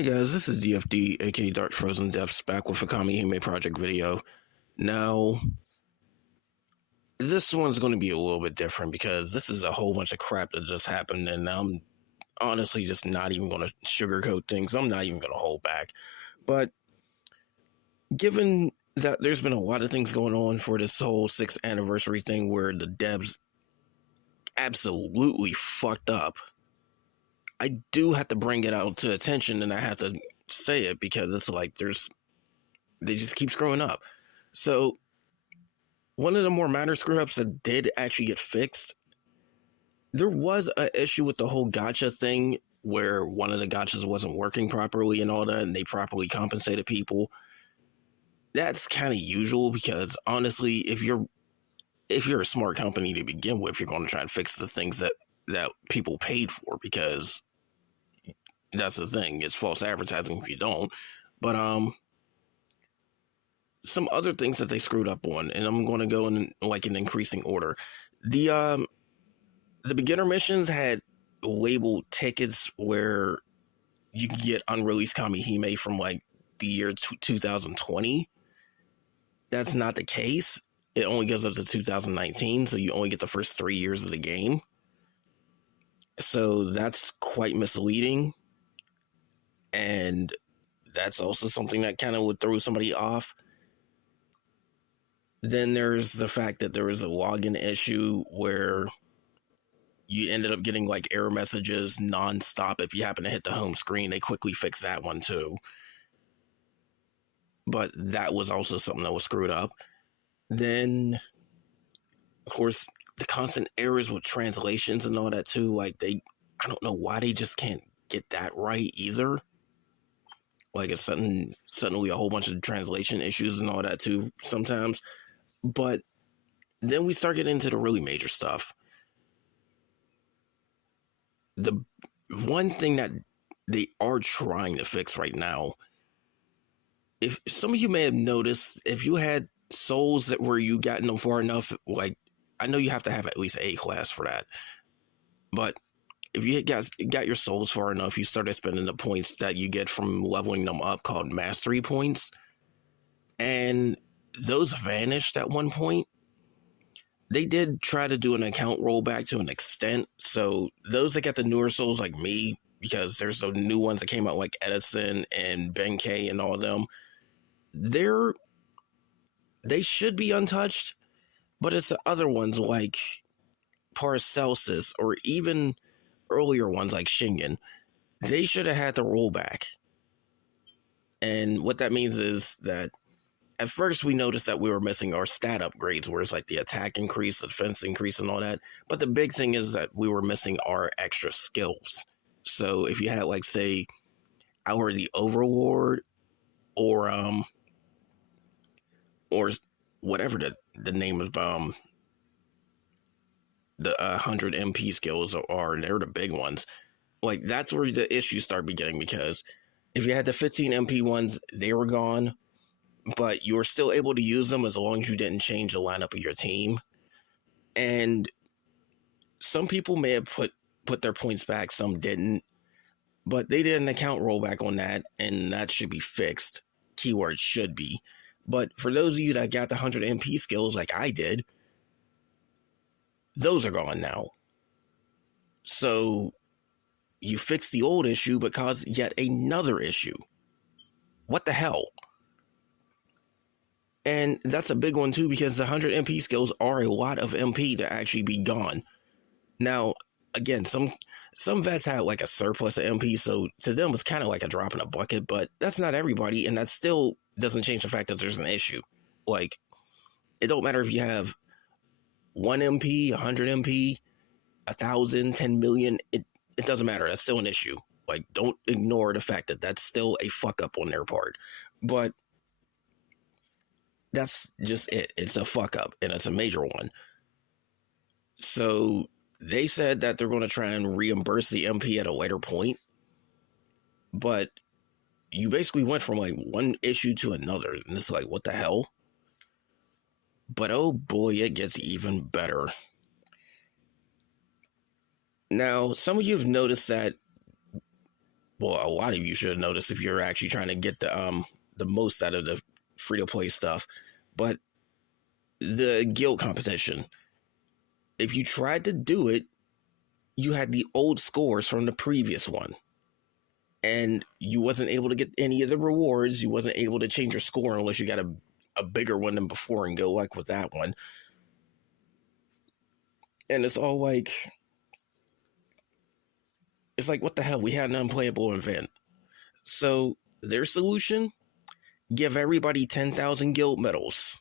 Hey guys, this is DFD, aka Dark Frozen Depths, back with a Kamihime project video. Now, this one's going to be a little bit different because this is a whole bunch of crap that just happened, and I'm honestly just not even going to sugarcoat things. I'm not even going to hold back. But given that there's been a lot of things going on for this whole 6th anniversary thing where the devs absolutely fucked up, I do have to bring it out to attention, and I have to say it because it's like they just keep screwing up. So one of the more minor screw ups that did actually get fixed, there was an issue with the whole gotcha thing where one of the gotchas wasn't working properly and all that, and they properly compensated people. That's kind of usual because honestly, if you're a smart company to begin with, you're going to try and fix the things that people paid for, because that's the thing. It's false advertising if you don't. But some other things that they screwed up on, and I'm going to go in like an increasing order. The beginner missions had labeled tickets where you can get unreleased Kamihime from like the year 2020. That's not the case. It only goes up to 2019, so you only get the first 3 years of the game. So that's quite misleading, and that's also something that kind of would throw somebody off. Then there's the fact that there was a login issue where you ended up getting like error messages nonstop if you happen to hit the home screen. They quickly fixed that one too. But that was also something that was screwed up. Then, of course, the constant errors with translations and all that too. Like I don't know why they just can't get that right either. Like it's suddenly a whole bunch of translation issues and all that too sometimes. But then we start getting into the really major stuff. The one thing that they are trying to fix right now, if some of you may have noticed, if you had souls that were you gotten them far enough, like I know you have to have at least A class for that, but if you got your souls far enough, you started spending the points that you get from leveling them up called mastery points, and those vanished at one point. They did try to do an account rollback to an extent, so those that got the newer souls like me, because there's the new ones that came out like Edison and Benkei and all of them, they should be untouched, but it's the other ones like Paracelsus or even earlier ones like Shingen. They should have had the rollback. And what that means is that at first we noticed that we were missing our stat upgrades, where it's like the attack increase, the defense increase, and all that. But the big thing is that we were missing our extra skills. So if you had like, say, Hour the Overlord or whatever the name of the 100 MP skills are, they're the big ones. Like that's where the issues start beginning, because if you had the 15 MP ones, they were gone, but you were still able to use them as long as you didn't change the lineup of your team. And some people may have put their points back, some didn't, but they did an account rollback on that, and that should be fixed. Keyword should be. But for those of you that got the 100 MP skills like I did, those are gone now. So you fix the old issue but cause yet another issue. What the hell? And that's a big one too, because the 100 MP skills are a lot of MP to actually be gone. Now, again, some vets have like a surplus of MP, so to them it's kind of like a drop in a bucket, but that's not everybody, and that still doesn't change the fact that there's an issue. Like, it don't matter if you have 1 MP, 100 MP, 1,000, 10 million, it doesn't matter. That's still an issue. Like, don't ignore the fact that that's still a fuck up on their part. But that's just it. It's a fuck up, and it's a major one. So they said that they're going to try and reimburse the MP at a later point, but you basically went from like one issue to another, and it's like, what the hell? But oh boy, it gets even better. Now, some of you have noticed that well, a lot of you should have noticed if you're actually trying to get the most out of the free to play stuff. But the guild competition, if you tried to do it, you had the old scores from the previous one, and you wasn't able to get any of the rewards. You wasn't able to change your score unless you got a bigger one than before and go like with that one. And it's all like, it's like, what the hell? We had an unplayable event. So their solution: give everybody 10,000 guild medals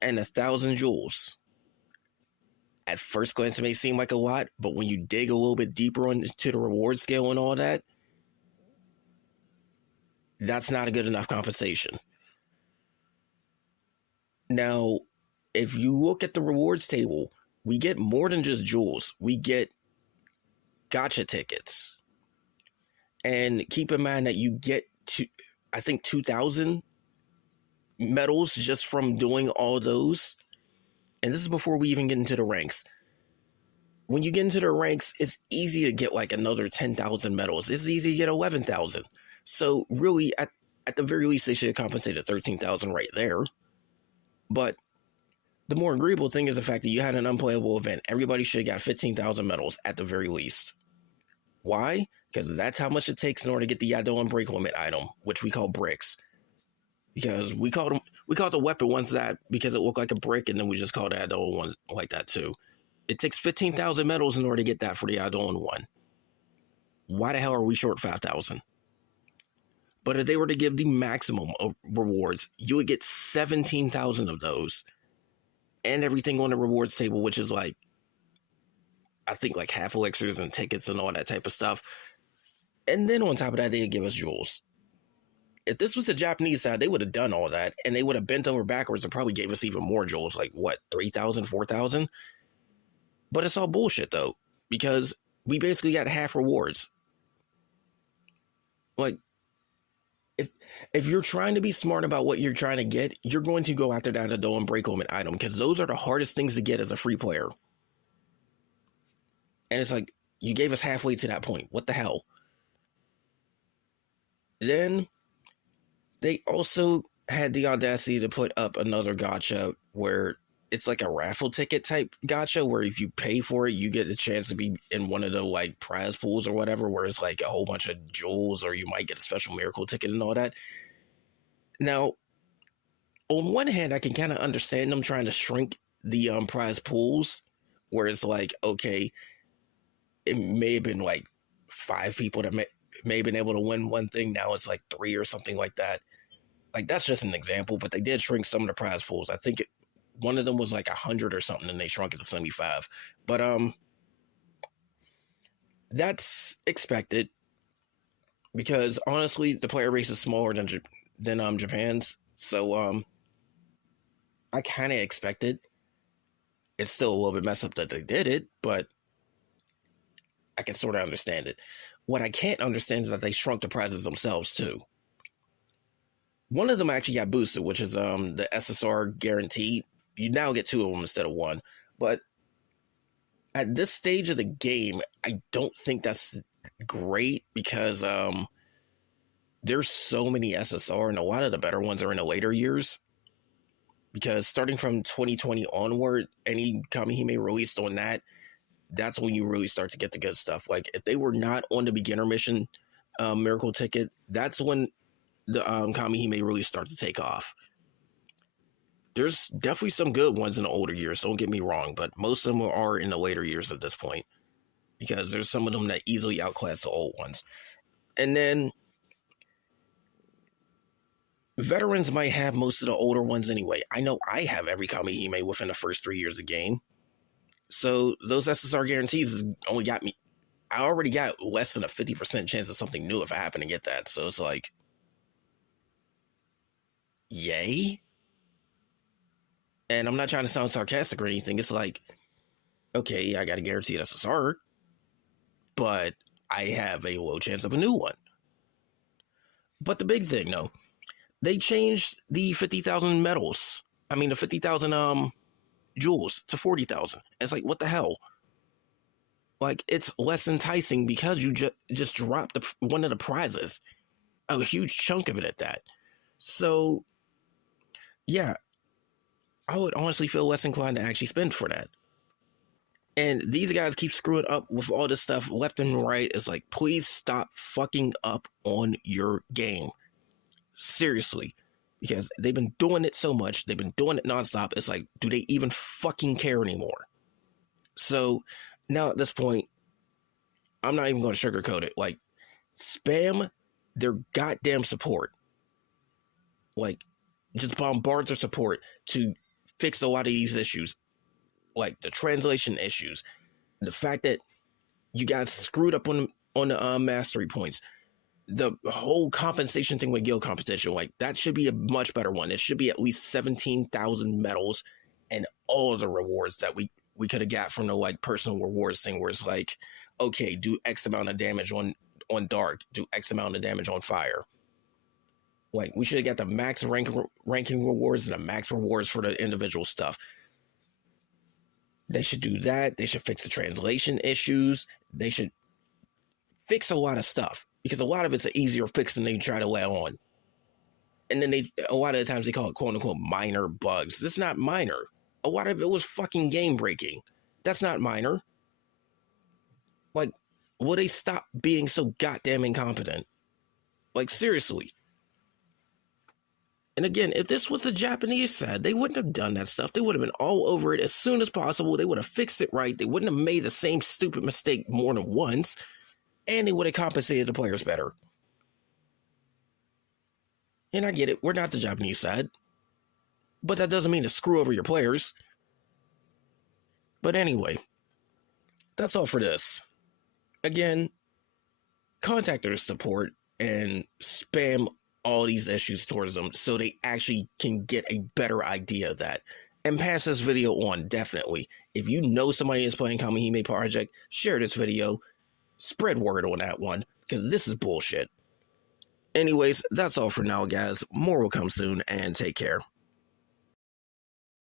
and 1,000 jewels. At first glance, it may seem like a lot, but when you dig a little bit deeper into the reward scale and all that, that's not a good enough compensation. Now, if you look at the rewards table, we get more than just jewels. We get gacha tickets. And keep in mind that you get I think 2,000 medals just from doing all those. And this is before we even get into the ranks. When you get into the ranks, it's easy to get like another 10,000 medals. It's easy to get 11,000. So really, at the very least, they should have compensated 13,000 right there. But the more agreeable thing is the fact that you had an unplayable event. Everybody should have got 15,000 medals at the very least. Why? Because that's how much it takes in order to get the Yado and break limit item, which we call bricks. Because we called the weapon ones that because it looked like a brick, and then we just called the Yado ones like that too. It takes 15,000 medals in order to get that for the Yado one. Why the hell are we short 5,000? But if they were to give the maximum of rewards, you would get 17,000 of those. And everything on the rewards table, which is like, I think like half elixirs and tickets and all that type of stuff. And then on top of that, they'd give us jewels. If this was the Japanese side, they would have done all that, and they would have bent over backwards and probably gave us even more jewels, like what, 3,000, 4,000? But it's all bullshit though, because we basically got half rewards. Like, if you're trying to be smart about what you're trying to get, you're going to go after that Ado and break limit item, because those are the hardest things to get as a free player. And it's like, you gave us halfway to that point. What the hell? Then they also had the audacity to put up another gacha where it's like a raffle ticket type gacha where if you pay for it, you get a chance to be in one of the like prize pools or whatever, where it's like a whole bunch of jewels, or you might get a special miracle ticket and all that. Now, on one hand, I can kind of understand them trying to shrink the prize pools, where it's like, okay, it may have been like 5 people that may have been able to win one thing. Now it's like 3 or something like that. Like, that's just an example, but they did shrink some of the prize pools. I think one of them was like 100 or something, and they shrunk it to 75. But that's expected, because honestly, the player base is smaller than Japan's. So I kind of expected. It's still a little bit messed up that they did it, but I can sort of understand it. What I can't understand is that they shrunk the prizes themselves too. One of them actually got boosted, which is the SSR guarantee. You now get 2 of them instead of 1. But at this stage of the game, I don't think that's great, because there's so many SSR, and a lot of the better ones are in the later years. Because starting from 2020 onward, any Kamihime released on that's when you really start to get the good stuff. Like, if they were not on the beginner mission miracle ticket, that's when the Kamihime really start to take off. There's definitely some good ones in the older years, don't get me wrong, but most of them are in the later years at this point, because there's some of them that easily outclass the old ones. And then veterans might have most of the older ones anyway. I know I have every Kamihime within the first 3 years of the game. So those SSR guarantees only got me, I already got less than a 50% chance of something new if I happen to get that. So it's like, yay. And I'm not trying to sound sarcastic or anything. It's like, okay, I got a guaranteed SSR, but I have a low chance of a new one. But the big thing, though, they changed the 50,000 medals. I mean, the 50,000 jewels to 40,000. It's like, what the hell? Like, it's less enticing because you just dropped one of the prizes, a huge chunk of it at that. So, yeah, I would honestly feel less inclined to actually spend for that. And these guys keep screwing up with all this stuff left and right. It's like, please stop fucking up on your game. Seriously. Because they've been doing it so much, they've been doing it nonstop. It's like, do they even fucking care anymore? So now at this point, I'm not even going to sugarcoat it. Like, spam their goddamn support. Like, just bombard their support to fix a lot of these issues. Like the translation issues, the fact that you guys screwed up on the mastery points, the whole compensation thing with guild competition, like that should be a much better one. It should be at least 17,000 medals and all of the rewards that we could have got from the like personal rewards thing, where it's like, okay, do X amount of damage on dark, do X amount of damage on fire. Like, we should have got the max ranking rewards and the max rewards for the individual stuff. They should do that. They should fix the translation issues. They should fix a lot of stuff, because a lot of it's an easier fix than they try to lay on. And then a lot of the times they call it quote unquote minor bugs. This is not minor. A lot of it was fucking game breaking. That's not minor. Like, will they stop being so goddamn incompetent? Like, seriously. And again, if this was the Japanese side, they wouldn't have done that stuff. They would have been all over it as soon as possible. They would have fixed it right. They wouldn't have made the same stupid mistake more than once. And they would have compensated the players better. And I get it, we're not the Japanese side. But that doesn't mean to screw over your players. But anyway, that's all for this. Again, contact their support and spam all these issues towards them so they actually can get a better idea of that. And pass this video on, definitely. If you know somebody is playing Kamihime Project, share this video. Spread word on that one, because this is bullshit. Anyways, that's all for now, guys. More will come soon, and take care.